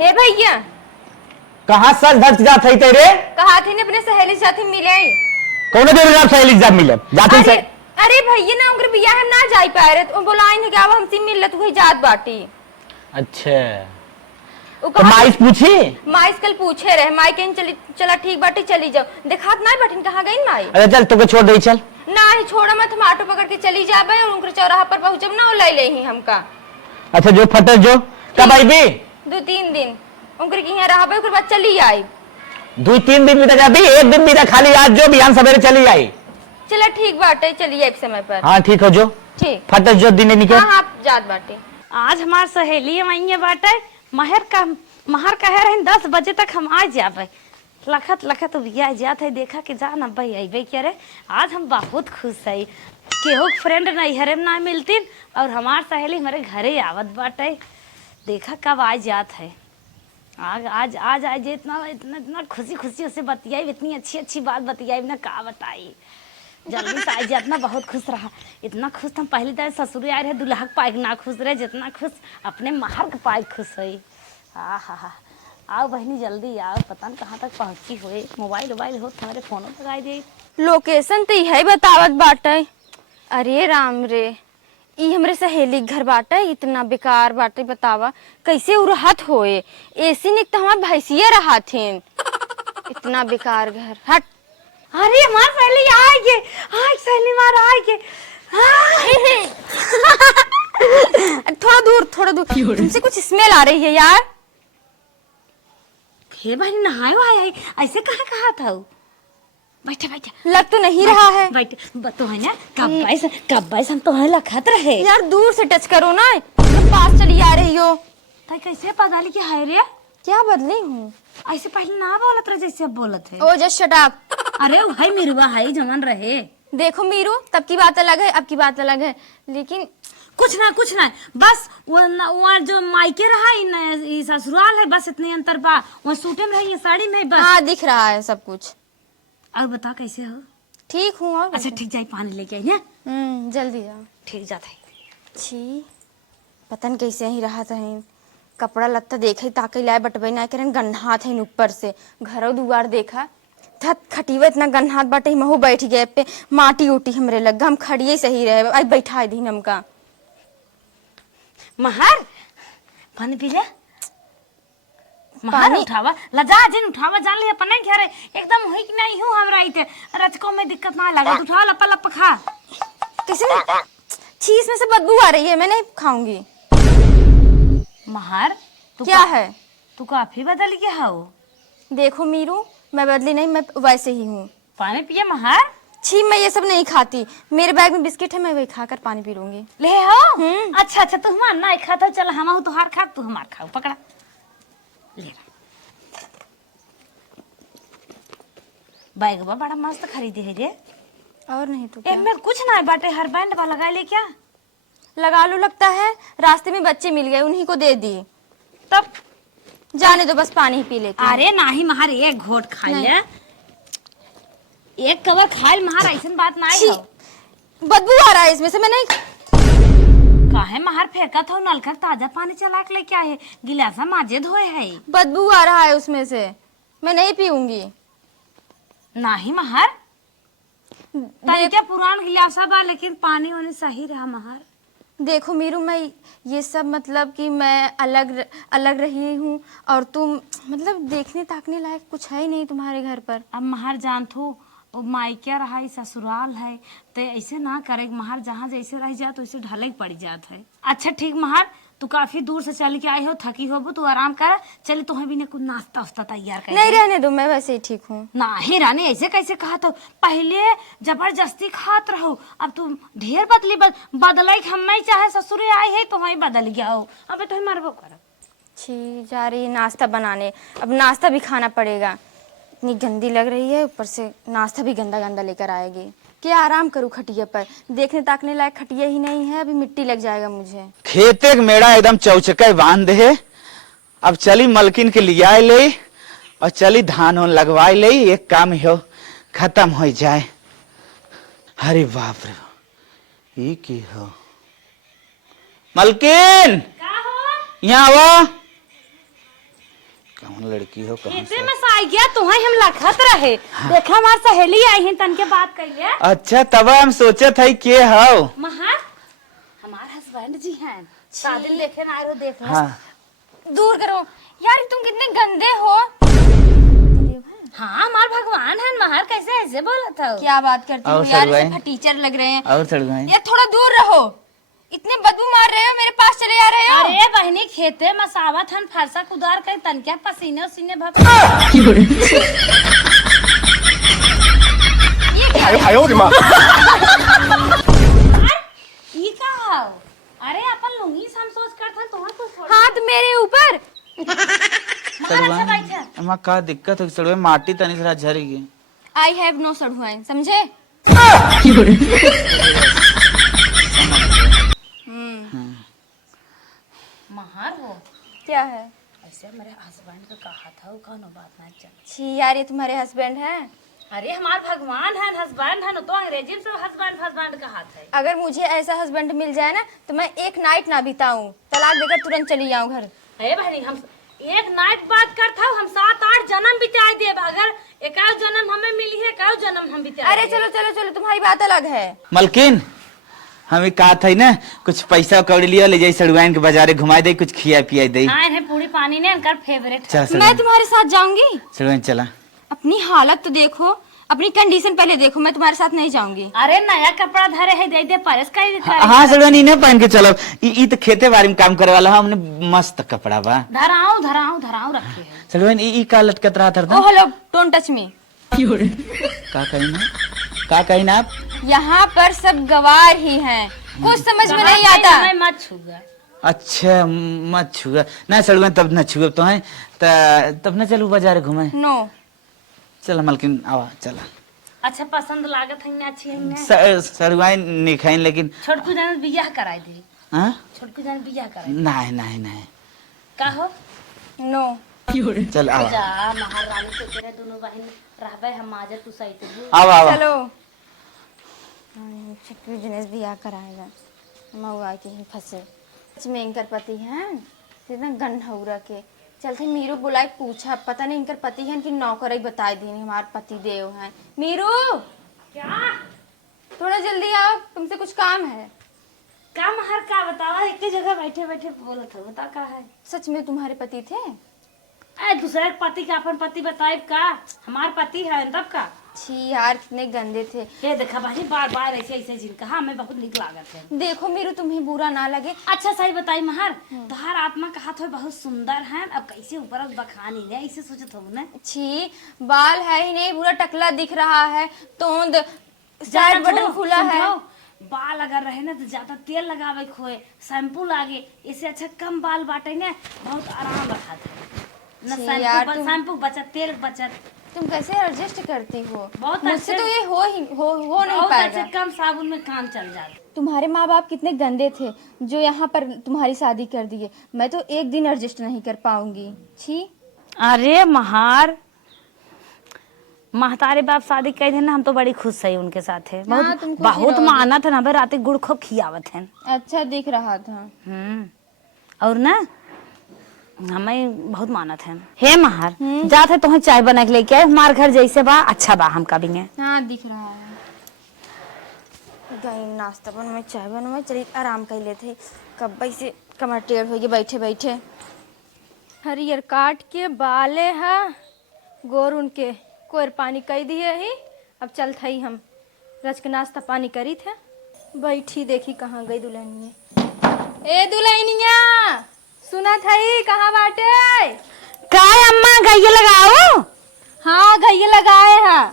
हे भैया कहाँ सच धज जात है तेरे? कहा थे ने अपने सहेली से जाती मिले आई। कौन देर रात सहेली से मिले जाते अरे से? अरे भैया ना उनके बियाह हम ना जाई पाए रे तो बोला इन क्या हमसे मिल ले तू ही जात बाटी। अच्छा तो माइस पूछी? माइस कल पूछे रहे माई के चली चला ठीक बाटी चली जाओ देखात ना बटन कहाँ गई माई। अरे चल तुके छोड़ दे चल। ना ही छोड़ा मत हम ऑटो पकड़ के चली जाबे और उनके चौराहा पर पहुंचब ना ले ले ही हमका। अच्छा जो फटे जो कब आई भी? 2-3 दिन उनके की यहाँ रहबे ओकर बाद चली आई। 2-3 दिन भी जाती एक दिन भी खाली आज जो बिहान सवेरे चली आई। चला ठीक बाटे चलिए एक समय पर। हाँ ठीक हो जो ठीक फटे जो दिन निकल। हाँ हाँ जात बाटे। आज हमार सहेली वही बाटे महर कहे रहे 10 बजे तक हम आ जाबे लखत लखत बिया जात है देखा कि जान अब भाई अबे क्या रे। आज हम बहुत खुश है केहू फ्रेंड नहीं हरे ना मिलती और हमार सहेली हमारे घरे आवत बाटे देखा कब आ जात है। आज आज आज इतना इतना इतना खुशी खुशी से बतियाई इतनी अच्छी अच्छी बात बतियाई ना का बताई जल्दी से आई जात ना बहुत खुश रहा इतना खुश हम पहली तरह ससुर आए रहे दुल्हा के पाए ना खुश रहे जितना खुश अपने महर के पाए खुश हुई। हा आओ बहनी जल्दी आओ पता नहीं कहाँ तक पहुँची हुए मोबाइल हो तुम्हारे फोनों लगाई दे लोकेशन तो यही बतावत बाटे। अरे राम रे ई हमरे सहेली घर बाटे इतना बेकार बाटे बतावा कैसे उड़हत होए एसी निक तो हमार भैंसिया रहा थीन इतना बेकार घर हट। अरे हमार सहेली आएगी आज सहेली मार आएगी थोड़ा दूर तुमसे कुछ स्मेल आ रही है यार। हे बहनी नहाए वाए ऐसे कहा था बैठा बैठा लग तो नहीं रहा है बैठ तो है ना कब हम तो है लखत रहे यार दूर से टच करो ना तुम पास चली आ रही हो। तो कैसे पता ली कि है रे क्या बदली हूँ ऐसे पहले ना बोलत रहे जैसे अब बोलत है। ओ जस्ट शट अप। अरे भाई मीरुआ है जमन रहे देखो मीरू तब की बात अलग है अब की बात अलग है लेकिन कुछ ना बस वो जो मायके रहा ससुराल है बस इतने अंतर बा वो सूटे में रही साड़ी में बस। हाँ दिख रहा है सब कुछ। अब बता कैसे हो? ठीक हूँ और अच्छा ठीक जाए पानी लेके आई ना जल्दी जाओ। ठीक जाता है। छी पतन कैसे ही रहा था कपड़ा लत्ता देखे ताकि लाए बटबे ना करें गन्हात है ऊपर से घरों दुआर देखा थत खटीवा इतना गन्हात बाटे महू बैठ गए पे माटी उटी हमरे लग हम खड़िए सही रहे आज बैठा दी हमका महर पानी पी ले पानी उठावा लजा जिन उठावा जान लिया पन्ना क्या रे एकदम हुई कि नहीं हूँ हम रही थे रचको में दिक्कत ना लगे उठावा लपा लप खा कैसे चीज में से बदबू आ रही है मैं नहीं खाऊंगी। महर तू क्या है तू काफी बदल गया हो। देखो मीरू मैं बदली नहीं मैं वैसे ही हूँ। पानी पिए महर। छी मैं ये सब नहीं खाती मेरे बैग में बिस्किट है मैं वही खाकर पानी पी लूंगी। ले हो अच्छा तू हमार ना खाता चल हम तुहार खा तू हमार खाओ पकड़ा ले बैग बड़ा मस्त खरीदी है रे और नहीं तो क्या? इनमें कुछ ना बाटे हर बैंड वाला लगा ले क्या लगा लो लगता है रास्ते में बच्चे मिल गए उन्हीं को दे दी तब जाने दो बस पानी ही पी लेते। अरे नहीं महार एक घोट खा ले एक कवर खाए महार ऐसी बात ना है बदबू आ रहा है इसमें से मैं नहीं काहे महार फेंका था नलका ताजा पानी चला के लेके आए गिलासा माजे धोए है बदबू आ रहा है उसमें से मैं नहीं पीऊंगी। नहीं महार क्या पुरान गिलासा बा लेकिन पानी होने सही रहा महार। देखो मीरू मैं ये सब मतलब कि मैं अलग रही हूँ और तुम मतलब देखने ताकने लायक कुछ है ही नहीं तुम्हारे घर पर। अब महार जान थो मायका रहा ससुराल है तो ऐसे ना करे महार जहाँ जैसे रह जात वैसे ढले पड़ जात है। अच्छा ठीक महार तू काफी दूर से चल के आई हो थकी हो तू आराम कर चल तुम्हें भी ने कुछ नाश्ता उस्ता तैयार कर नहीं रहने दो मैं वैसे ही ठीक हूँ। नहीं रानी ऐसे कैसे कहा तो पहले जबरदस्ती खात रहो अब तुम ढेर बदली बदल हम नहीं चाहे ससुर आई है तो वही बदल गया हो अब तुम्हें मरबो कर। छी जा रही नाश्ता बनाने अब नाश्ता भी खाना पड़ेगा इतनी गंदी लग रही है ऊपर से नाश्ता भी गंदा गंदा लेकर आएगी। क्या आराम करूँ खटिया पर देखने ताकने लायक खटिया ही नहीं है अभी मिट्टी लग जाएगा मुझे। खेते के मेड़ा एकदम चौचका बांध है अब चली मलकिन के लिया ले और चली धान उन लगवाए ले एक काम हो खत्म हो जाए। अरे बाप रे ये की हो मलकिन यहाँ आओ कौन लड़की हो कहाँ खेते से? में से आई गया तुम्हें हम लखत रहे। देखा हमार सहेली आई है तन के बात कइले। अच्छा तब हम सोचत है के हो। महार हमार हस्बैंड जी हैं। शादी देखे ना आए हो देख लो। हाँ दूर करो यार, तुम कितने गंदे हो। हाँ हमार भगवान है। महार कैसे ऐसे बोला था? क्या बात करती हो और यार, सड़वाए? ऐसे फटीचर लग रहे हैं। और चढ़वाए? यार थोड़ा दूर रहो, इतने बदबू मार रहे हो, मेरे पास चले आ रहे हो। अरे बहनी खेते मसावत हन फरसा कुदार कर तन क्या पसीने उसीने भग। ये का हो? अरे अपन लुंगी से हम सोच कर था तुम्हारा कुछ हाथ मेरे ऊपर। चढ़वाए अम्मा का दिक्कत है? चढ़वाए माटी तनी जरा झरेगी। आई हैव नो सड़ुआइन, समझे? महार हो क्या है? ऐसे मेरे हस्बैंड को कहा था वो कौन बात ना चल। छी यार, ये तुम्हारे हस्बैंड हैं? अरे हमार भगवान है हस्बैंड है तो अंग्रेजी में सब हस्बैंड हस्बैंड कहा था। अगर मुझे ऐसा हस्बैंड मिल जाए ना तो मैं एक नाइट ना बिताऊं, तलाक देकर तुरंत चली जाऊं घर। अरे बहनी हम एक नाइट बात करता हम 7-8 जन्म बिता देब। अगर एकाध जन्म हमें मिली है एकाध जन्म हम बिता। अरे चलो चलो चलो, तुम्हारी बात अलग है। मलकिन हमें कहा था ना कुछ पैसा कौड़ी लिया ले जाए सड़वाइन के बाजारे घुमा दे, कुछ खिया पिया दे। हाँ इन्हें पूरी पानी ने इनका फेवरेट है। मैं तुम्हारे साथ जाऊंगी। सड़वाइन चला। अपनी हालत तो देखो, अपनी कंडीशन पहले देखो, मैं तुम्हारे साथ नहीं जाऊंगी। अरे नया कपड़ा धरे है दे दे परस का ही हाँ सड़वाइन इन्हें पहन के चलो। ई तो खेते बाड़ी में काम करे वाला है, हमने मस्त कपड़ा बा। धराऊं रखे है। सड़वाइन ई का लटकत रहा था। ओ हेलो, डोंट टच मी। का कही ना आप? यहाँ पर सब गवार ही हैं, कुछ समझ में नहीं आता। मत छूगा। अच्छा मत छुआ ना सड़वाइन, तब न छुआ तो है तब न चलू बाजार घुमाए। नो चला मलकिन आवा चला। अच्छा पसंद लागत है अच्छी है। सड़वाइन नहीं खाइन लेकिन छोटकू जान बियाह कराई दे। हाँ छोटकू जान बियाह कराई नहीं नहीं नहीं का हो। नो चल आवा जा महारानी से तेरे दोनों बहन रहबे हम आजा तू सही तो आवा आवा। चलो। चिट्टू दिनेश बियाह कराएगा, मऊआ के ही फंसे। सच में इनकर पति हैं इतना गन्हौरा के चलते। मीरू बुलाए पूछा, पता नहीं इनकर पति हैं कि नौकरी बताए दी हमारे पति देव हैं। मीरू क्या थोड़ा जल्दी आओ, तुमसे कुछ काम है। का महर का बतावा एक जगह बैठे बैठे बोलत हो बता का है। सच में तुम्हारे पति थे? ए दूसरे पति का अपन पति बताए का हमार पति है तब का। छी यार, कितने गंदे थे। ये देखा भाई बार बार ऐसे ऐसे जिनका हमें बहुत निक लागत है। देखो मीरू, तुम्हें बुरा ना लगे। अच्छा सही बताई महर तोहार आत्मा कहा तो बहुत सुंदर है। अब कैसे ऊपर बखानी ने ऐसे सोचत हो ना। छी, बाल है ही नहीं, पूरा टकला दिख रहा है, तोंद साइड बटन खुला है। बाल अगर रहे ना तो ज्यादा तेल लगावे खोए शैम्पू लागे, इससे अच्छा कम बाल बाटे ना बहुत आराम रखा था छी यार, ना। शैम्पू बचत तेल बचत। तुम कैसे एडजस्ट करती हो? बहुत मुझसे अच्छे- तो ये हो नहीं बहुत पाएगा। अच्छे कम साबुन में काम चल जाता। तुम्हारे माँ बाप कितने गंदे थे जो यहाँ पर तुम्हारी शादी कर दिए। मैं तो एक दिन एडजस्ट नहीं कर पाऊंगी। छी। अरे महार महतारे बाप शादी कही थे ना, हम तो बड़ी खुश है उनके साथ है। हाँ, बहुत तुम खुश ही बहुत रहोगे। माना था ना भाई, रात गुड़ खूब खियावत है। अच्छा दिख रहा था। और ना हमें बहुत मानत है। हे महार जात है तुम्हें चाय बना के लेके आए, हमार घर जैसे बा अच्छा बा हम कभी है। हाँ दिख रहा है। गई नाश्ता बनवाए, चाय बनवाए, चलिए आराम कर लेते। कब से कमर टेढ़ हो गई बैठे बैठे। हरियर काट के बाले है गोर उनके कोर पानी कई दिए ही। अब चल थई हम रच के नाश्ता पानी करी थे। बैठी देखी कहाँ गई दुल्हनिया। ए दुल्हनिया, सुना थई कहाँ बाटे? काय अम्मा गैया लगाओ। हाँ गई लगाए हैं।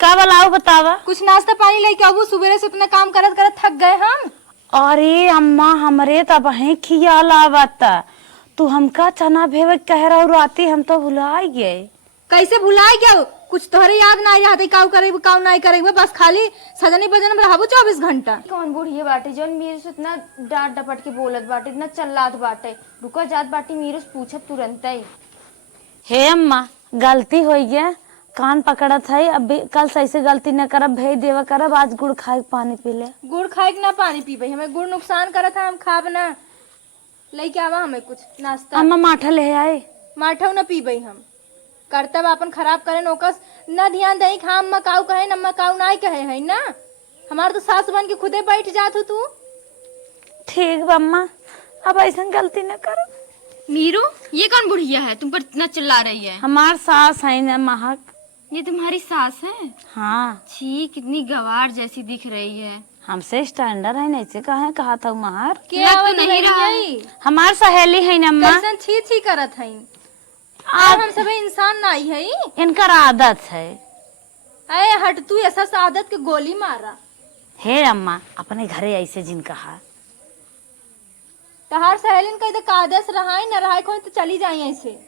का बताओ बतावा। कुछ नाश्ता पानी लेके आओ, सुबह से अपना काम करत करत थक गए हम। अरे अम्मा हमरे तब है खियाल आवत तू हमका चना भेवे कह रहा राती हम तो भुला गए। कैसे भुलाए क्या? कुछ तोहरे याद ना आते काउ करे काउ नहीं करे, बस खाली सजनी बजन में रहबो 24 घंटा। कौन बूढ़ी बाटे जौन मीरू से इतना डांट डपट के बोलत बाटे, इतना चल्लात बाटे। रुका जात बाटी मीरू से पूछत तुरंत ही। हे अम्मा गलती हो गया, कान पकड़त है। अब कल सही से गलती न करब, भेज देवा करब। आज गुड़ खाए पानी पी ले। गुड़ खाए के ना पानी पीबे, हमें गुड़ नुकसान करत है, हम खाब ना। लेके आवा हमें कुछ नाश्ता। अम्मा माठा ले आए। माठौ न पीबई हम कर्तव्य अपन खराब करे नोकस न ध्यान दही खा अम्मा काऊ कहे न अम्मा काऊ नाई कहे है ना। हमार तो सास बन के खुदे बैठ जात हो तू। ठीक बा अम्मा, अब ऐसा गलती न करो। मीरू, ये कौन बुढ़िया है तुम पर इतना चिल्ला रही है? हमार सास है ना महक। ये तुम्हारी सास है? हाँ, छी, कितनी गवार जैसी दिख रही है। हमसे स्टैंडर्ड है नहीं से कहा था महर। क्या लग तो नहीं रहा है। हमार सहेली है ना अम्मा। कैसन छी छी करत है। और हम सब इंसान नहीं है। इनकर आदत है। अरे हट तू, ऐसा आदत के गोली मारा। हे अम्मा, अपने घरे ऐसे जिन कहा। तहार सहेलिन का इधर आदर्श रहा न रहा कौन तो चली जाई ऐसे।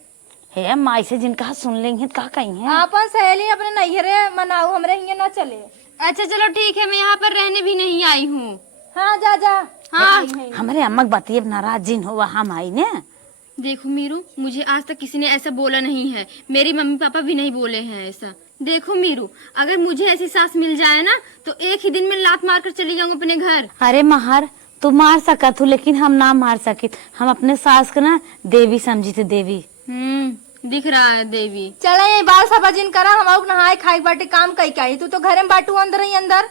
हे अम्मा, ऐसे जिन कहा सुन लेंगे तो का कहीं है। अपन सहेली अपने नैहरे मनाऊ, हमरे हियां न चले। अच्छा चलो ठीक है, मैं यहाँ पर रहने भी नहीं आई हूँ। हाँ जा जा। हाँ। हमारे अम्मा बतिए नाराज जिन हुआ हम आई ने। देखो मीरू, मुझे आज तक किसी ने ऐसा बोला नहीं है, मेरी मम्मी पापा भी नहीं बोले हैं ऐसा। देखो मीरू, अगर मुझे ऐसी सास मिल जाए ना तो एक ही दिन में लात मार कर चली जाऊंगी अपने घर। अरे महर, तू मार सका तू, लेकिन हम ना मार सके। हम अपने सास को ना देवी समझी थे, देवी। दिख रहा है देवी। चला ये बाल सफा जिन करा, हम नहाए खाए बाटे काम कई काई। तू तो घरे में बाटू अंदर ही अंदर।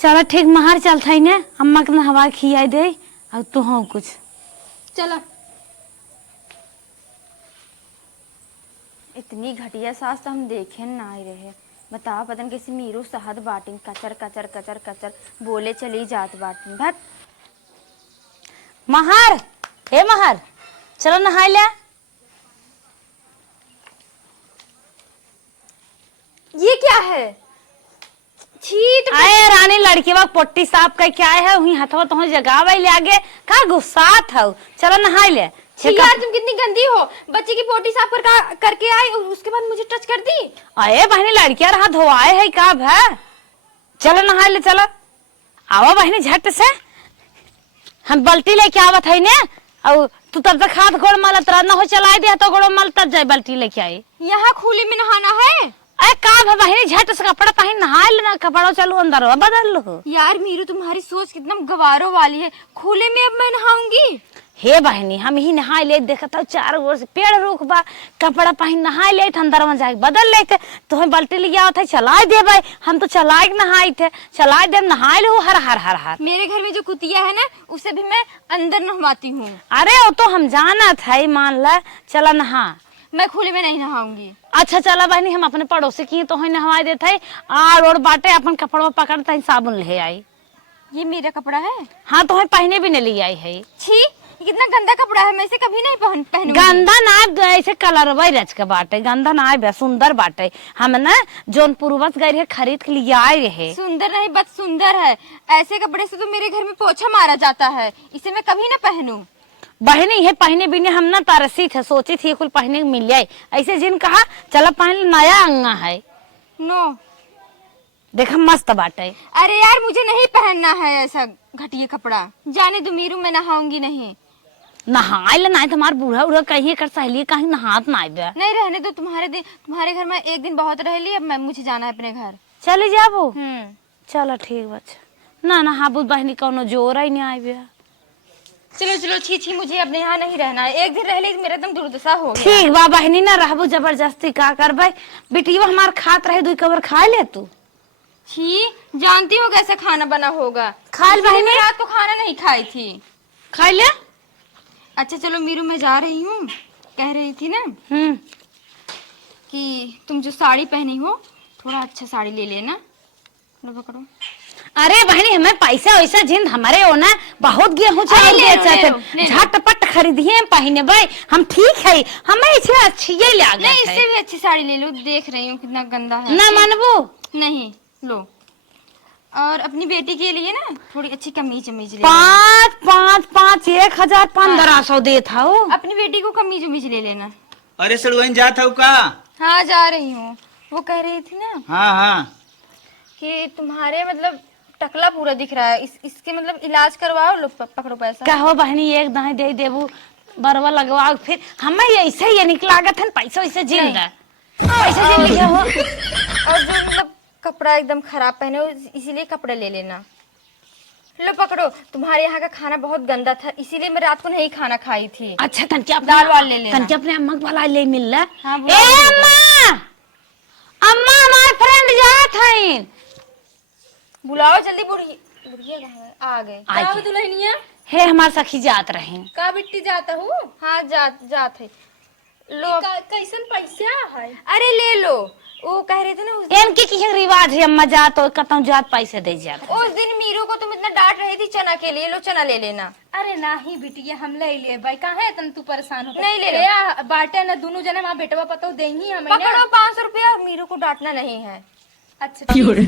चलो ठीक, महर चलता ही ने, अम्मा के हवा खियाई दे। अब तू हो कुछ चला। इतनी घटिया सास तो हम देखे ना ही रहे। बताओ, पता नहीं कैसे मीरू शहद बाटिन, कचर कचर कचर कचर बोले चली जात बाटिन। भट महर, हे महर, चलो नहाई ले। ये क्या है? छी, तो आए रानी लड़की बा पोट्टी साफ कह के आए है, वही हथवा तो जगावे ले आगे का गुस्सा था। चलो नहाई ले। यार तुम कितनी गंदी हो, बच्चे की पोटी साफ करके आई और उसके बाद मुझे टच कर दी। अरे बहनी, लड़कियां रहा धोआए है का है। चलो नहा ले, चलो आओ बहनी झट से। हम बाल्टी लेके आवत है ने, और तू तब तक हाथ गोड़ मलत रह न हो, चला दे तो गोड़ मल तब जाए बाल्टी लेके आई। यहाँ खुले में नहाना है? अरे का है बहनी, झट से कपड़ा पहन नहा लेना, कपड़ा चलो अंदर बदल लो। यार मीरू, तुम्हारी सोच कितना गवारों वाली है। खुले में अब मैं नहाऊंगी? हे बहनी, हम ही नहा ले, देखता चार ओर से पेड़ रुक बा, कपड़ा पहन नहा ले, अंदर में जाके बदल लेते। तुम्हें बाल्टी ले आओ थे, चलाए दे भाई। हम तो चलाए नहाए थे, चलाए दे नहा ले। हर हर हर हर मेरे घर में जो कुतिया है ना, उसे भी मैं अंदर नहवाती हूँ। अरे वो तो हम जाना था, मान ला। चला नहा। मैं खुले में नहीं नहाऊंगी। अच्छा चला बहनी, हम अपने पड़ोसी की तो नहवा देते और बाटे अपन कपड़ा पकड़ता साबुन ले आई। ये मेरा कपड़ा है? हाँ, तो पहने भी नहीं ले आई है। छी, ये कितना गंदा कपड़ा है, मैं इसे कभी नहीं पहनूंगी। गंदा ना, ऐसे कलर वही रच के बाटे, गंदा ना बे, सुंदर बाटे। हम ना जोन पूर्वज गए रहे खरीद के लिए आए रहे। सुंदर नहीं, बस सुंदर है। ऐसे कपड़े से तो मेरे घर में पोछा मारा जाता है, इसे मैं कभी ना पहनूं। बहनी है पहने भी नहीं, हम ना तरसी थे, सोची थी कुल पहने मिल जाए। ऐसे जिन कहा चला पहन, नया अंगा है। नो, देखा मस्त बाटे। अरे यार, मुझे नहीं पहनना है ऐसा घटिया कपड़ा। जाने दो मीरू, मैं नहाऊंगी नहीं। नहाए ले, नहीं तुम्हार बूढ़ा उड़ा कहीं कर सहेली कहीं नहात ना दे। नहीं रहने दो, तुम्हारे घर में एक दिन बहुत रह ली, अब मैं मुझे जाना है अपने घर। चले जाबो? चलो ठीक बच्चा। ना नहाबू बहनी, कौनो जोर ही नहीं आए। चलो चलो, छी छी, मुझे अपने यहाँ नहीं रहना है। एक दिन रह ली मेरा एकदम दुर्दशा हो गया। ठीक बा बहनी, ना रहबो जबरदस्ती का करबे। बिटिया हमार खात रहे, 2 कवर खा ले तू। छी, जानती हो कैसा खाना बना होगा। खा ले बहनी, रात को खाना नहीं खाई थी। खा ले। अच्छा चलो मीरू, मैं जा रही हूँ। कह रही थी ना कि तुम जो साड़ी पहनी हो, थोड़ा अच्छा साड़ी ले लेना। पकड़ो। अरे बहनी, हमें पैसा वैसा जिंद हमारे हो ना, बहुत गेहूं चावल बेचते, झटपट खरीदिए पहने भाई। हम ठीक है, हमें इसे अच्छी ये ले आ गए। नहीं, इससे भी अच्छी साड़ी ले लो। देख रही हूँ कितना गंदा है। ना मानबो? नहीं, लो। और अपनी बेटी के लिए ना थोड़ी अच्छी कमीज ले 5 5 5 1500 दे था। अपनी बेटी को कमीज उमीज ले लेना। अरे सड़ुआइन जात हो का? हाँ, जा रही हूँ। वो कह रही थी ना हाँ कि तुम्हारे मतलब टकला पूरा दिख रहा है, इसके मतलब इलाज करवाओ। लो पकड़ो पैसा। कहो बहनी, एक दाई दे देबू, बरवा लगवाओ। फिर हमें ऐसे ही निकलागत है पैसा वैसे जिंदा पैसा जिन लिया हो। और जो मतलब कपड़ा एकदम खराब पहने हो, इसीलिए कपड़े ले लेना। लो पकड़ो, तुम्हारे यहाँ का खाना बहुत गंदा था, इसीलिए मैं रात को नहीं खाना खाई थी। अच्छा तनके अपने दाल वाल ले लेना। तनके अपने अम्मा वाला ले मिल रहा। हाँ, ए बुला लीजिए। अम्मा, अम्मा हमारे फ्रेंड जात हैं। बुलाओ जल्दी, बुढ़िया कहाँ है? आ गए। आई का थी। दुल्हनिया हे हमार सखी जात रहे। का बिट्टी जाता हूँ। हाँ जात है। लो कैसन पैसा है। अरे ले लो, वो कह रहे थे ना उस दिन, इनके की रिवाज है अम्मा जात और कतौ जात पैसे दे जात। उस दिन मीरू को तुम इतना डांट रही थी चना के लिए, लो चना ले लेना। अरे नहीं बिटिया हम ले लिए भाई, कहाँ है तन तू परेशान हो नहीं ले लो। या बाटे ना दोनों जने वहाँ बेटवा पतो देही हमें ना। पकड़ो 500 रुपया, मीरू को डांटना नहीं है। अच्छा ठीक है।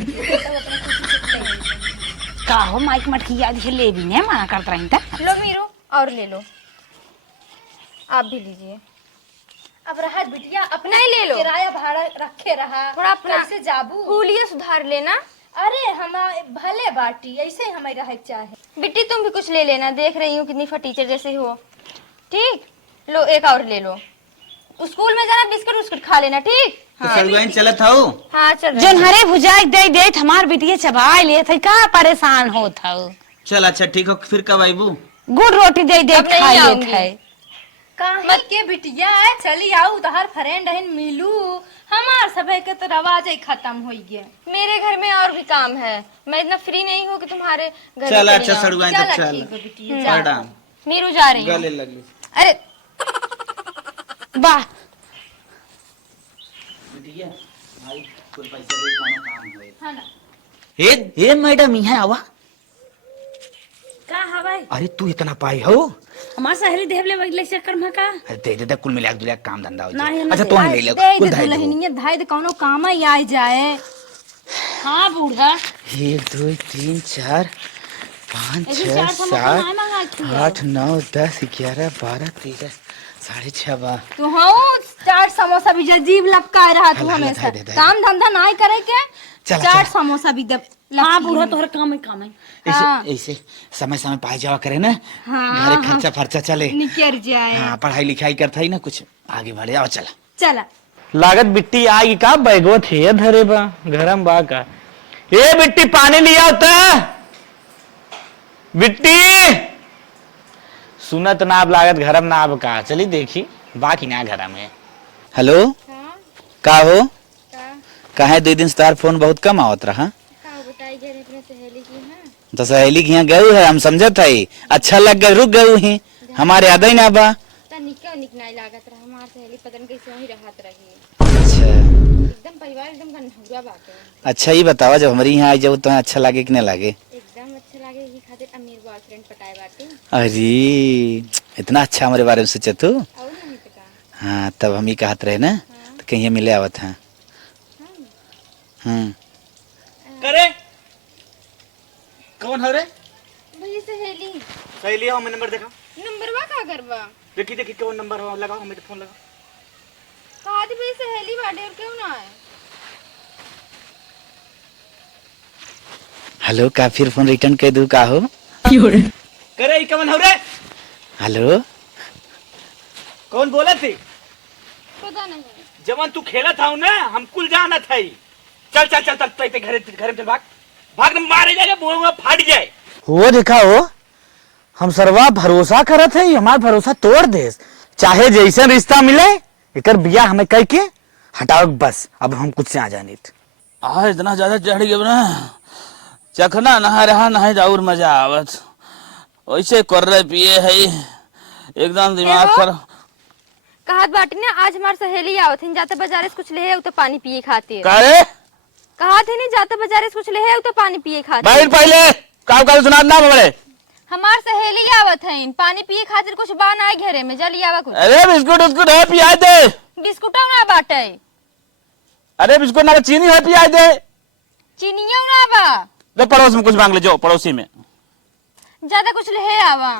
का हो माइक मटकी याद है ले भी नहीं मना करत रही था। लो मीरू और ले लो, आप भी लीजिए। अब रहा बिटिया अपना नहीं ले लो। किराया भाड़ा रखे रहा, थोड़ा अपना कैसे जाबू। हुलिया सुधार लेना। अरे हम भले बाटी ऐसे ही हमें रहे चाहे। बिट्टी तुम भी कुछ ले लेना, देख रही हूँ कितनी फटीचर जैसे हो। ठीक, लो एक और ले लो। स्कूल में जाना बिस्कुट उस्कुट खा लेना, ठीक। तो सलगोइन चलत हो। हाँ चल रहे जोन हैं। हरे भुजाई दे दे हमार बिटिया चबाई ले थे का परेशान होत हो। चल अच्छा ठीक हो, फिर कब आईबू? गुड़ रोटी दे दे अब नहीं खा ले आऊंगी। थे। काहे के बिटिया है चली आऊ तोहार फ्रेंड है मिलू, हमार सबे के तो रवाज ही खत्म हो गया। मेरे घर में और भी काम है, मैं इतना फ्री नहीं हूँ कि तुम्हारे घर चल चली अच्छा आऊं। सड़गोइन चल तो चल। ठीक है बिटिया जा। मैडम मीरू जा रही गले हूँ। लगी। अरे वाह हाँ ना। ए मैडम यहाँ आवा। का हवाई अरे तू इतना पाई हो? हमार सहेली देवले वगले चक्कर में का अरे दे दे कुल मिला के काम धंधा हो नहीं, जाए। अच्छा नहीं, तो हम ले ले दे कुल दे धाई दो। दुल्हनिया धाई दे कौनो काम ही आ जाए। हाँ बूढ़ा 1 2 3 4 5 ऐसे 6 चार समोसा नहीं 7 मंगा थी 8 9 10 11 12 13 साढ़े 6 बा। तू हाँ चाट समोसा भी जीभ लपकाए रहा तू हला, हला, हमेशा दे, दे, दे। काम धंधा नहीं करे के। चला, चाट चला। समोसा भी दे हाँ बूढ़ा तोहर काम है। हाँ। ऐसे ऐसे समय समय पाई जावा करे ना, हाँ, घरे खर्चा फर्चा चले। निकल जाए। हाँ पढ़ाई लिखाई करता ही ना, कुछ आगे बढ़े आओ चला। चला लागत बिट्टी आगी का बैगो थे धरे बा घरम बा का। ए बिट्टी पानी लिया होता बिट्टी सुनत ना आप लागत घरम ना आप का चली देखी बाकी ना घर में। हेलो का हो? कहे 2 दिन से तार फोन बहुत कम आवत रहा। तो सहेली के यहाँ गए है, हम समझत है अच्छा लग गए रुक गए ही, हमारे याद ही ना बा। अच्छा एकदम परिवार एकदम गंढौरा बाटे। अच्छा ही बतावा, जब हमारे यहाँ आई जाओ तो अच्छा लगे कि नहीं लगे? एकदम अच्छा लागे, यही खातिर अमीर बॉयफ्रेंड पटाए बाटे। अरे इतना अच्छा हमारे बारे में सोचे तू। और नहीं तो का। हाँ तब हम ही कहत रहे ना, तो कहीं मिले आवत है। करे कौन हो रे? भई सहेली सहेली हो, मैं नंबर देखा नंबरवा का करवा देखी देखी कौन नंबर हो, लगाओ मेरे फोन लगा। कहा थी भई सहेली बाटे और क्यों ना है। हेलो का फिर फोन रिटर्न कर दू का हो? करे कौन हो रे? हेलो कौन बोला थी? पता नहीं। जवन तू खेला था ना, हम कुल जाना था। चल चल चल चल ते घरे घरे चल, भाग भाग न मारे जाएगा, मुंह फाट जाए। हो देखा हो, हम सरवा भरोसा करत है, हमार भरोसा तोड़ दे। चाहे जैसे रिश्ता मिले एकर बिया हमें कह के हटाओ बस, अब हम कुछ से आ जानी। आज इतना ज्यादा चढ़ गया ना, चखना नहा रहा नहा जाऊर मजा आवत। वैसे कर रहे पिए है एकदम दिमाग पर। कहत बाटी ना आज हमार सहेली आवत है, जाते बाजारे से कुछ ले है तो पानी पिए खातिर। करे कहा थे नहीं जाते बाजारे से कुछ ले है तो पानी पिए खातिर। भाई पहले काम कर सुना ना बड़े। हमार सहेली आवत है, पानी पिए खातिर कुछ बान आए घेरे में, जल्दी आवा कुछ। अरे बिस्कुट उस्कुट है पिया दे। बिस्कुट ना बाटे, अरे बिस्कुट ना चीनी है पिया दे। चीनियों ना बा, ले पड़ोस में कुछ मांग ले, जो पड़ोसी में ज्यादा कुछ ले आवा।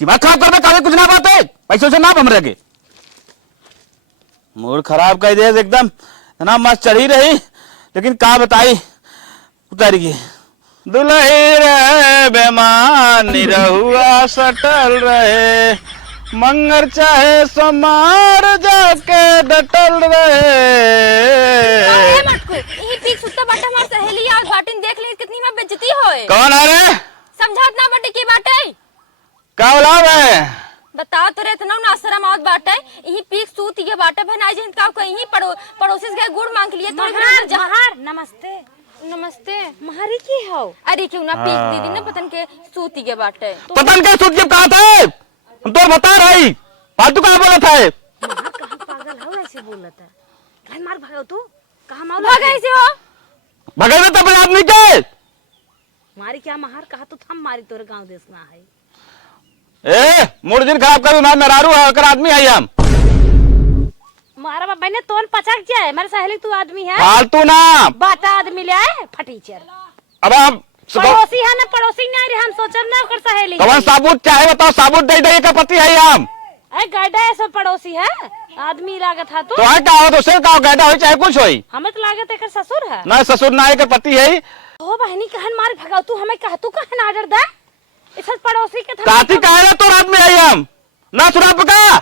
दिमाग खराब कर दे, कुछ ना बात पैसों से ना बम रहे। मूड खराब कर दे एकदम ना, मस्त चढ़ी रही लेकिन का बताई उतर गई। दुलही रहे बेमानी रहुआ सटल रहे, मंगर चाहे समार जाके डटल रहे। काहे मटकू यही पीक सुत्ता बाटा हमार सहेली आग बाटिन देख ली कितनी में बेइज्जती होए। कौन है रे? समझा बुझात ना बाटे के बाटे। का बोला है? बताओ तो रे इतना ना शर्म आवत बाटे। यही पीक सूत ये बाटे भनाई जन का कहीं पड़ोसी से गुड़ मांग लिए तो महार नमस्ते। नमस्ते। महारी की हो? अरे क्यों ना पीक दीदी ना पतन के सूती के बाटे। पतन के सूत के कहा था? हम तो बता रही फालतू कहा बोला था? महार कहाँ पागल हो ऐसे बोलत है? कहीं मार भागो तू कहाँ मार भागे से हो? भगे में तो अपने आदमी के मारी क्या महार कहा तो थम मारी तोरे गांव देश ना है। ए मूड दिन खराब कर मैं मेहरारू आकर आदमी आई हम। मारा बाबा ने तोन पचक जाए मेरे सहेली तू आदमी है फालतू ना बाटा आदमी ले आए फटीचर। अब आप पड़ोसी है ना पड़ोसी नहीं रहे हम सोचब ना ओकर सहेली कौन साबुत चाहे बताओ साबुत दे दे का पति है हम। ए गड्ढा ऐसा पड़ोसी है आदमी लागत है तो है का हो तो उसे का गैदा हो चाहे कुछ होई हमें तो लागत है ससुर है ना ससुर ना है के पति है। ओ बहनी कहन मार भगाओ तू हमें कह तू कहन आर्डर दे इस पड़ोसी के काती कहे ना तो आदमी आई हम ना सुना पका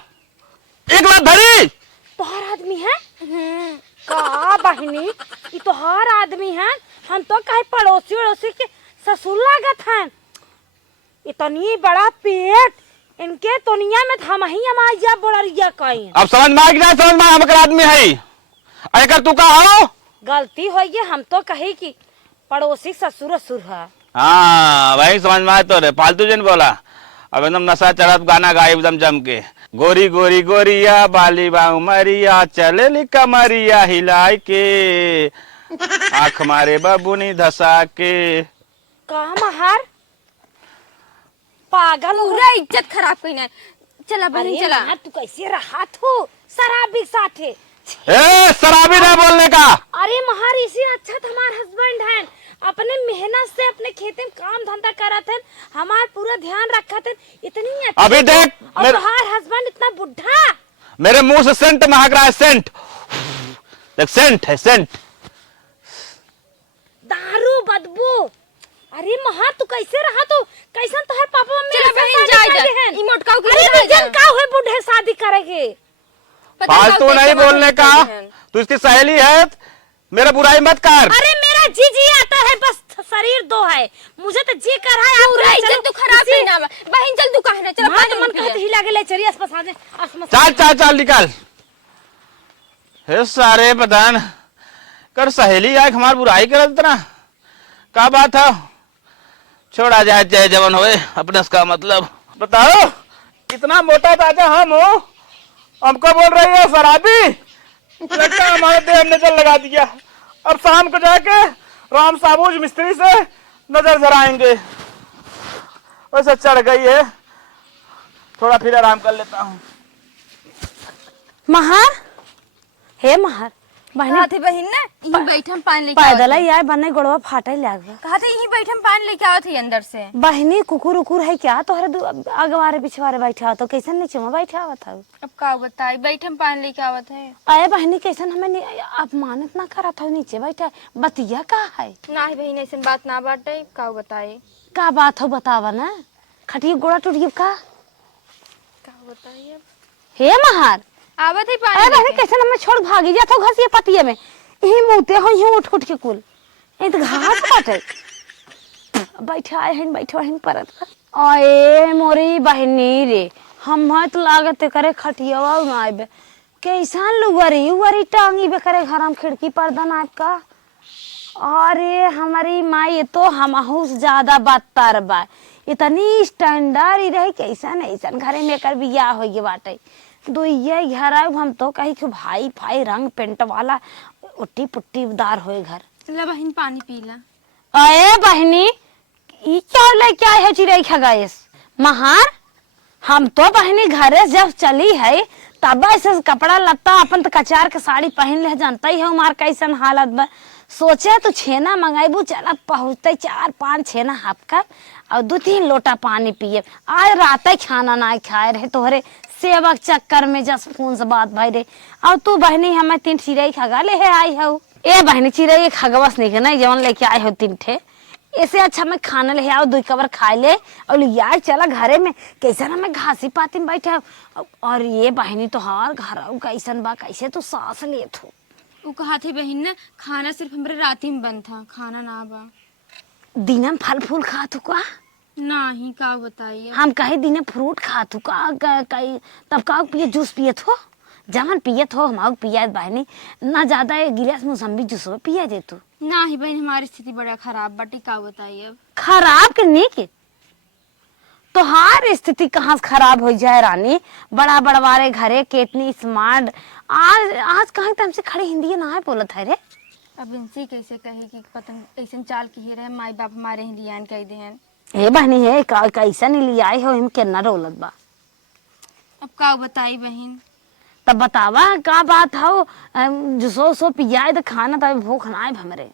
एक बात धरी तोहार आदमी है का बहनी ये तोहार आदमी है हम तो कहे पड़ोसी वड़ोसी के ससुर लागत है इतनी बड़ा पेट इनके दुनिया में हम ही हमारी जा बोलरिया कहीं। अब समझ में आ गया समझ में हम आदमी है अगर तू का हो गलती हो ये हम तो कही कि पड़ोसी ससुर ससुर है। हाँ वही समझ में आए तो रे फालतू जन बोला। अब एकदम नशा चढ़त गाना गाए एकदम जम के गोरी गोरी गोरिया बाली बाऊ मरिया चले ली कमरिया हिलाई के आँख मारे बबुनी धसा के। कहा महार पागल हो पूरा इज्जत खराब कइना। चला बहन चला। महार तू कैसे रहा तू शराबी साथे। ए शराबी ना बोलने का। अरे महार इसी अच्छा हमार हस्बैंड है अपने मेहनत से अपने खेते में काम धंधा करत है हमार पूरा ध्यान रखत है इतनी अच्छी। अभी देख और तुम्हार हस्बैंड इतना बुढ़ा मेरे मुंह से सेंट महक रहा है सेंट। देख सेंट है सेंट दारू बदबू। अरे महार तू कैसे रहा तू कैसन तोहर पापा मम्मी चला बहन जाए ई मोटकाऊ के अरे जन का है बुढ़े शादी करेगे। फालतू नहीं बोलने का। तू इसकी सहेली है मेरा बुराई मत कर। अरे मेरा जी आता है बस शरीर दो है मुझे तो जी कर रहा है पूरा इज्जत तू खराब कइना बहन चल तू कहना चला पानी मन कहते ही लागे ले चली आसपास आ जाए चल चल चल निकल। हे सारे पतान कर सहेली आए हमारी बुराई कर इतना का बात है। छोड़ा जाए चाहे जवन होए अपने का मतलब। बताओ इतना मोटा ताजा हम हो हमको बोल रही है शराबी। लगता है हमारे देह में नजर लगा दिया। अब शाम को जाके राम साबूज मिस्त्री से नजर जराएंगे। वैसे चढ़ गई है थोड़ा फिर आराम कर लेता हूँ। महार हे महार कहा थे बहन ना यहीं बैठम पानी लेके पैदल ही आए बने गोड़वा फाटे लाग। कहा थे यहीं बैठम पानी लेके आवत है अंदर से। बहनी कुकुर उकुर है क्या तोहरे अगवारे पिछवारे बैठा तो कैसन नीचे में बैठा हुआ था। अब का बताई बैठम पानी लेके आवत है। अरे बहनी कैसन हमें अपमानित ना करा था नीचे बैठा बतिया का है। नाही बहन ऐसन बात ना बाटे का बताई का बात हो बतावा ना खटिया गोड़ा टूट गया का बताई अब हे महार आवत है पानी अरे बहनी लेके। कैसन हमें छोड़ भागी जा तो घसिए पतिये में यही मुते हो यही उठ उठ के कुल ये तो घास बाटे बैठा आए हैं बैठो हैं परत अरे मोरी बहनी रे हम है तो लागत करे खटियावा में आबे कैसन लुगरी उगरी टांगी बे करे घर हम खिड़की पर्दा नाप का। अरे हमारी माई तो हमहू से ज्यादा बदतर बा इतनी स्टैंडर्ड रहे कैसन ऐसन घरे में कर बियाह हो गए बाटे दो ये घर आए हम तो कही कि भाई भाई रंग पेंट वाला उट्टी पुट्टी दार होए घर। ला बहन पानी पीला। अरे बहनी ई क्या लेके आए हो चिड़ै खा गैस महार हम तो बहनी घरे जब चली है तब ऐसे कपड़ा लत्ता अपन तो कचार के साड़ी पहन ले जानता ही है हमार कैसन हालत बा। सोचे तो छेना मंगाइबू चला पहुँचते 4-5 छेना हपका और 2-3 लोटा पानी पिए। आज रात खाना ना खाए रहे तोहरे सेवक चक्कर में जस फोन से बात भाई रे और तू बहनी हमें 3 चिड़ै खगा ले है आई हो। ए बहनी चिड़ै खगवस नहीं नहीं जवन लेके आए हो 3 ठे ऐसे अच्छा मैं खाना ले आओ 2 कवर खा ले और यार चला घरे में कैसन हमें घासी पाती में बैठा। और ये बहनी तो हार घर कैसन बा कैसे तू सांस ले थू। वो कहा थे बहन ना खाना सिर्फ हमरे राती में बन था खाना ना बा। दिनम फल फूल खा तू का नहीं का बताइए। हम कहे दिने फ्रूट खातू कई तब का पिए जूस पियत हो जमन पियत हो हम पियात बहनी ना ज्यादा गिलास मौसम्बी जूस हो पिया जे तू नहीं बहन हमारी स्थिति बड़ा खराब बाटे का बताइए अब। खराब करने के तोहार स्थिति कहाँ से खराब हो जाए रानी। बड़ा बड़वारे घरे कितनी स्मार्ट आज आज कहाँ तक हमसे खड़े हिंदी ना है बोलत है रे। अब इनसे कैसे कहे कि पतंग ऐसे चाल की रहे माई बाप हमारे हिंदियान कह दे हैं। हे बहनी है कैसा नहीं लिया आई हो हम केना रोलत बा। अब का बताई बहन। तब बतावा का बात हो जो सो पियाए तो खाना तब भूख ना आए हमरे।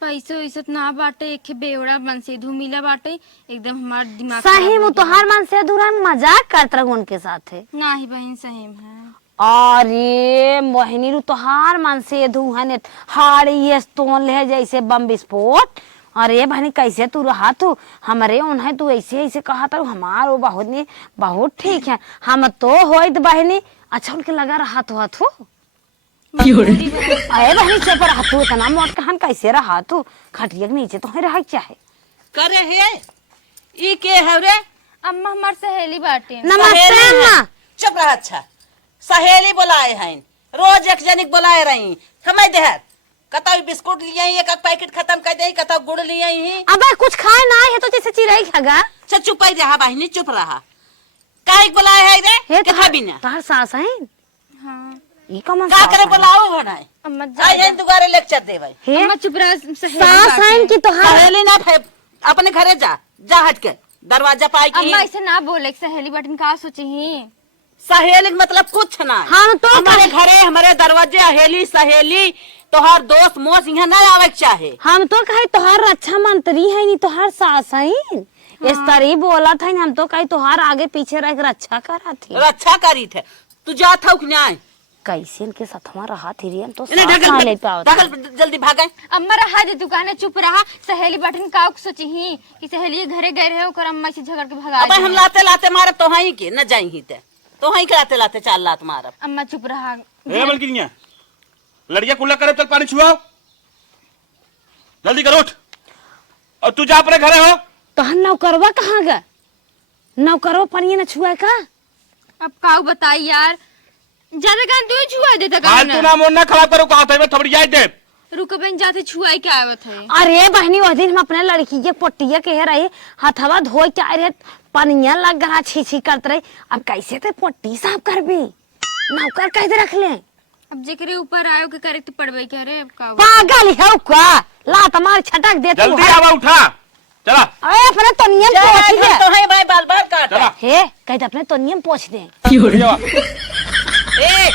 पैसो वैसे ना बाटे एक बेवड़ा मन से धूमिला बाटे एकदम हमार दिमाग सही में तोहार मन से अधूरा मजाक करत रहो उनके साथ है। नहीं बहन सही में है। अरे मोहिनी रू तोहार मन से धुहन हाड़ी ये तोन ले जैसे बम विस्फोट। अरे बहनी कैसे तू रहा तू हमारे उन्हें तू ऐसे ऐसे कहा था हमारो बहुत ठीक है हम तो होइत बहनी। अच्छा उनके लगा रहा तो हाथू अरे बहनी चुप रहा तू इतना मोट कहन कैसे रहा तू खटिया के नीचे तो रहा क्या है करे है ई के है रे? अम्मा हमार सहेली बाटे। नमस्ते अम्मा। चुप रहा। अच्छा सहेली बुलाए हैं रोज एक जनिक बुलाए रही समय देहर कतौ बिस्कुट लिए एक पैकेट खत्म कर दे कतौ गुड़ लिए ही। अबे कुछ खाए ना है तो जैसे चिड़ै खागा। अच्छा चुप ही रहा बहनी चुप रहा। काहे बुलाए है रे के बिना तार सास है। हाँ ई कौन का करे बुलाओ बनाए अम्मा आई हैं दुबारा लेक्चर दे भाई। हे अम्मा चुप रह सास है कि तोहार सहेली ना अपने घरे जा हट के दरवाजा पाई की। अम्मा ऐसे ना बोले सहेली बाटे का सोची ही। सहेली मतलब कुछ ना हम तो हमारे घरे हमारे दरवाजे अहेली सहेली तोहार दोस्त मोस यहाँ ना आवे चाहे। हम तो कहे तोहार रक्षा मंत्री है नहीं तोहार सास है। इस तरह बोला था हम तो कहे तोहार आगे पीछे रह रक्षा करा थी। रक्षा करी थे तू जात हो कि नहीं? कैसे इनके साथ हमारा रहा थी रे हम तो इन्हें साथ ना ले पाओ। ढकल जल्दी भागे। अम्मा रहा दे दुकाने चुप रहा सहेली बाटन का सोची ही कि सहेली घरे गए रहे ओकर अम्मा से झगड़ के भगा अब हम लाते लाते मारब तो वहीं के न जाई ते तो वहीं के लाते लाते चाल लात मारब। अम्मा चुप रहा। ए बल्किनिया लड़िया कुल्ला करे चल पानी छुआओ जल्दी करो उठ। और तू जा अपने घरे हो तो हम नौकरवा कहाँ गए नौकरवा पानी न छुआ का। अब का बताई यार ज्यादा कान तू छुआ देता हाल तू ना मोन ना खराब करो कहा था मैं थोड़ी जाए दे। रुको बहन जाते छुआई के आवत है। अरे बहनी वो दिन हम अपने लड़की के पोटिया कह रहे हथवा धोए के आ रहे पनिया लग रहा छी करते रहे। अब कैसे थे पोटी साफ कर भी नौकर कैसे रख ले। अब जेकरे ऊपर आयो के करे तो पड़वे कह रहे अब का पागल है का ला तुम्हारे छटक देते जल्दी आवा उठा चला। अरे अपने तो नियम पोछ दे तो है भाई बाल बाल काट चला हे कहते अपने तो नियम पोछ दे। ए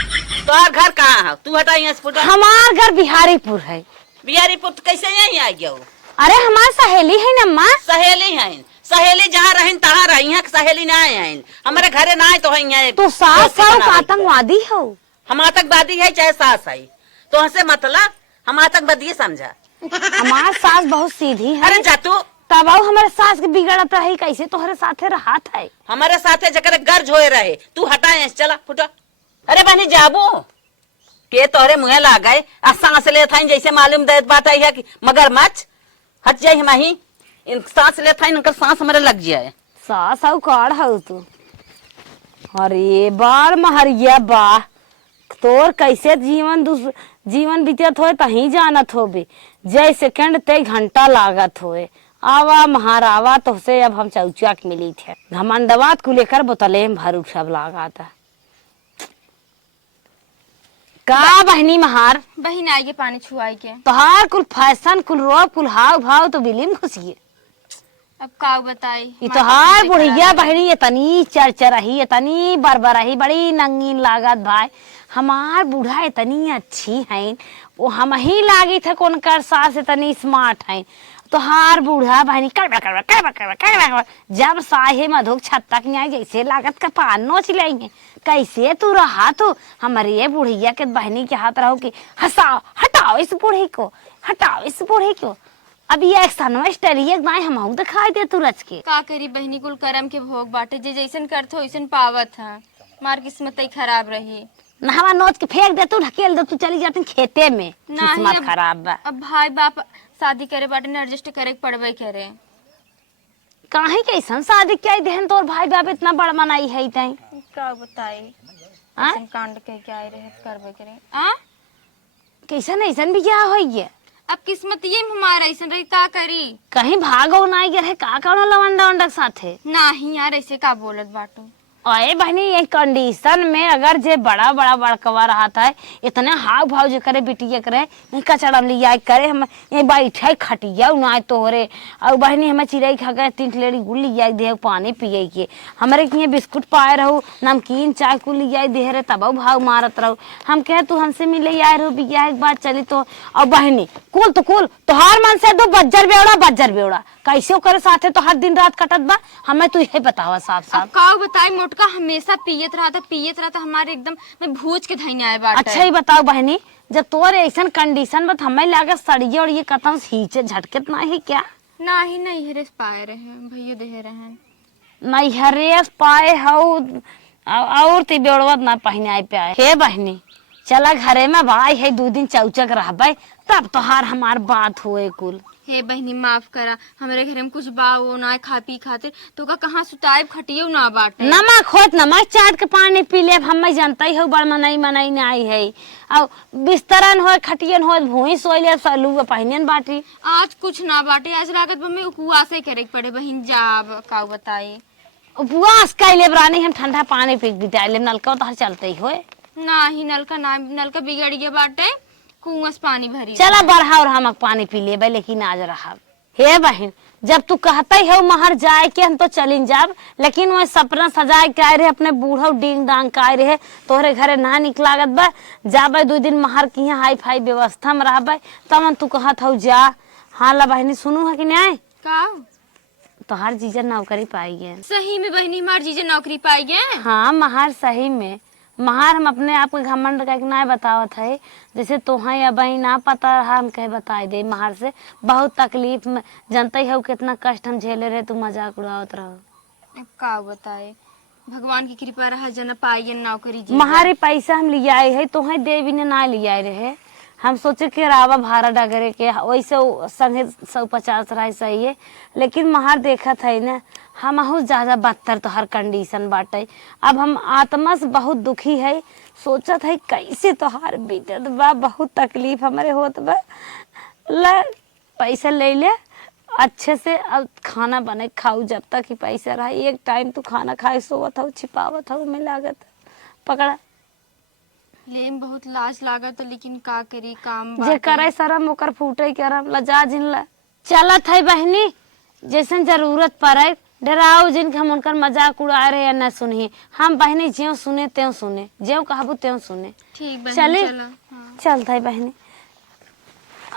तोहार घर कहाँ है तू हटा यहाँ से फुटा। हमार घर बिहारीपुर है। बिहारीपुर तो कैसे यहीं आ गया? अरे हमार सहेली है न माँ। सहेली है सहेली जहाँ रहें तहाँ रही यहाँ सहेली ना आए हमारे घरे ना आए तो है तो सास हो आतंकवादी हो। हम आतंकवादी है चाहे सास है तो हमसे मतलब हम आतंकवादी समझा। हमार सास बहुत सीधी है। अरे जा तू तब हमारे सास के बिगड़त रही कैसे तोहरे साथे रहा था। हमारे साथे जकर गर्ज होए रहे तू हटाए चला फुटा। अरे बनी जाबू के तोहरे मुँह ला गए आ सांस ले था जैसे मालूम देत बात है कि मगरमच्छ हट जाए माही इन सांस ले था इनका सांस हमारे लग जाए। सास हो काढ़ हो तू। अरे बार महरिया बा तोर कैसे जीवन बीतत होए तही जानत होबे जय सेकंड ते घंटा लागत होए। आवा महारावा तो से अब हम चौचक मिली थे घमंडवात को लेकर बोतले में भर सब लागा था का बहनी महार बहन आइए पानी छुआई के। तोहार कुल फैशन कुल रोब कुल हाव भाव तो बिलिम घुसिए। अब का बताई ये तोहार बुढ़िया बहनी इतनी चरचरही इतनी बरबरही बड़ी नंगीन लागत भाई। हमार बूढ़ा इतनी अच्छी है वो हम ही लागी थे कौन कर सास इतनी स्मार्ट है। तोहार बूढ़ा बहनी कर जब साहे मधुक छत तक नहीं आई जैसे लागत का पान नोच लेंगे। कैसे तू रहा तू हमारे बुढ़िया के बहनी के हाथ रहो कि हंसाओ हटाओ इस बूढ़ी को हटाओ इस बूढ़ी को। अब ये एक्शन स्टरियक ना हम दिखाई दे तू रच के का करी बहनी कुल करम के भोग बाटे जे जैसन करत हो वैसन पावत है। मार किस्मत ही खराब रही नहवा नोच के फेंक दे तू ढकेल दे तू चली जाती खेते में नहीं, किस्मत अब- खराब बा। अब भाई बाप शादी करे बाटे न एडजस्ट करे के पड़बे करे। काहे कैसन शादी क्या देहन तोर भाई बाप इतना बड़ मनाई है तई का बताई हाँ? ऐसन कांड कह के आए रहे करबे करे आ कैसन ऐसन भी क्या होई है अब किस्मत ये हमारा ऐसन रही का करी कहीं भागो ना गे रहे का कौन लवंडा वंडा साथे नाही यार ऐसे का बोलत बाटू अरे बहनी ये कंडीशन में अगर जे बड़ा बड़ा बड़कवा रहा था इतने हाव भाव जो करे बिटिया करे नहीं कचड़ा लिया करे हम ये बैठे खटिया ना तोहरे और बहनी हमें चिड़ई खा गए 3 लेड़ी गुड़ लिया दे पानी पिए के हमारे के बिस्कुट पाए रहू नमकीन चाय को लिया दे रहे तब भाव मारत रहू हम कहे तू हमसे मिले आए रहू बिया एक बात चली तो और बहनी कुल तोहार मन से दो बज्जर बेवड़ा कैसे करे साथे तो हर दिन रात कटत बा हमें तू ये बतावा साफ साफ का बताई मोटका हमेशा पियत रहा था हमारे एकदम मैं भूज के धइने आए बाटे अच्छा ही बताओ बहनी जब तोर ऐसा कंडीशन बत हमें लागे सड़िए और ये कतम खींचे झटकत ना ही क्या नहीं हरेस पाए रहे भैया दे रहे नहीं हरेस पाए हो और ती बेड़वत ना पहने आए पे आए हे बहनी चला घरे में भाई है 2 दिन चौचक रहबे तब तोहार हमार बात हुए कुल हे बहनी माफ करा हमारे घर में कुछ बाओ ना खा पी खातिर तो का कहाँ सुताएब खटियो ना बाटे नमक होत नमक चाट के पानी पी ले हम जानते ही हो बड़ मनाई नहीं आई है और बिस्तरन हो खटियन हो भूई सोई ले सलू पहनन बाटी आज कुछ ना बाटे आज लागत हमें उपवास करे के पड़े बहन जाब का बताई उपवास कैले बरानी हम ठंडा पानी पी बिताए ले नलका तो चलते ही होए नाही नलका बिगड़ गया बाटे कुआं से पानी भरी चला बढ़ा और हम पानी पी लेबे लेकिन आज रहा हे बहन जब तू कहते है महर जाए के हम तो चलिन जाब लेकिन वह सपना सजाए के आए रहे अपने बूढ़ो डिंग डांग के आए रहे तोहरे घरे ना निक लागत बा जाबे 2 दिन महर की हाई फाई व्यवस्था में रहबे तब तू कहत हो जा हाँ ला बहनी सुनू है कि नहीं का तोहार जीजा नौकरी पाई गए सही में बहनी हमार जीजा नौकरी पाई गए हाँ महर सही में महार हम अपने आप के घमंड का ना बतावत है जैसे तोहा या बही ना पता रहा हम कहे बताए दे महार से बहुत तकलीफ में जानते हो कितना कष्ट हम झेले रहे तू मजाक उड़ावत रहो अब का बताए भगवान की कृपा रहा जना पाई नौकरी जी महारे पैसा हम लिया आए है तोहे देवी ने ना लिया आए रहे हम सोचे कि रावा भाड़ा डगरे के वैसे संगे 150 रहा सही है लेकिन महार देखत है ना हम ज्यादा बदतर तो हर कंडीशन बाटे अब हम आत्मा से बहुत दुखी है सोचत है कैसे तोहार बीतत बा बहुत तकलीफ हमारे होत बा ला पैसा ले ले अच्छे से अब खाना बने खाऊ जब तक ही पैसा रहा एक टाइम तू खाना खाए सोवत हो छिपावत हो में लागत पकड़ा ले बहुत लाज लागत लेकिन का करी काम जे करे शरम ओकर फूटे करम लजा जिनला चलत है बहनी जैसन जरूरत पड़े डराओ जिनके हम उनकर मजाक उड़ा रहे न सुनी हम बहनी ज्यों सुने त्यों सुने ज्यों कहबू त्यों सुने ठीक बहनी चले चलो हाँ। चलता है बहनी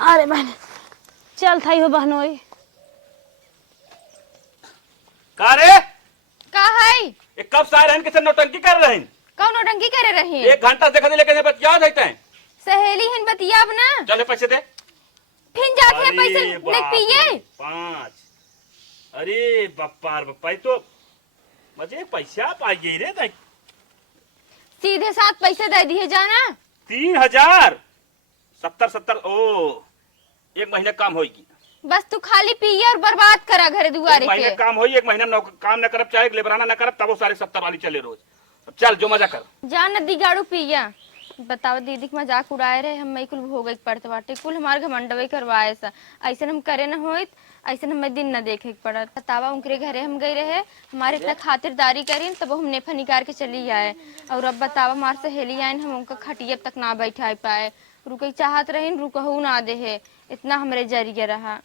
अरे बहनी चलता ही हो बहनोई का रे का है ये कब से आ रहन के नौटंकी कर रहे हैं कौन नौटंकी करे रहे 1 घंटा देखा लेके बतिया देते हैं सहेली हन बतियाब ना चले पैसे दे फिर जाके अरे पैसे ले बाप पिए रे, 5 अरे बप्पा तो मजे पैसा पाई गई रे तक सीधे साथ पैसे दे दिए जाना 3000 70 ओ 1 महीने काम होगी बस तू खाली पिए और बर्बाद करा घरे दुआरे 1 महीने के काम होई 1 महीना काम न करब चाहे लेबराना न करब तब वो सारे 70 वाली चले रोज अब चल जो मजा कर जा नदी गाड़ू पिया बताओ दीदी के मजाक उड़ाए रहे हम कुल भोगे पड़ते बाटे कुल हमारे घमंडवे करवाए सा ऐसे हम करे न होइत ऐसे हमें दिन न देखे के पड़त बतावा उनके घरे हम गए रहे हमारे इतना खातिरदारी करी तब हम नेफा निकाल के चली आए और अब बतावा हमारे सहेली आए हम उनका खटिया तक ना बैठा पाए रुके चाहत रही रुकहू ना दे है इतना हमरे जरिए रहा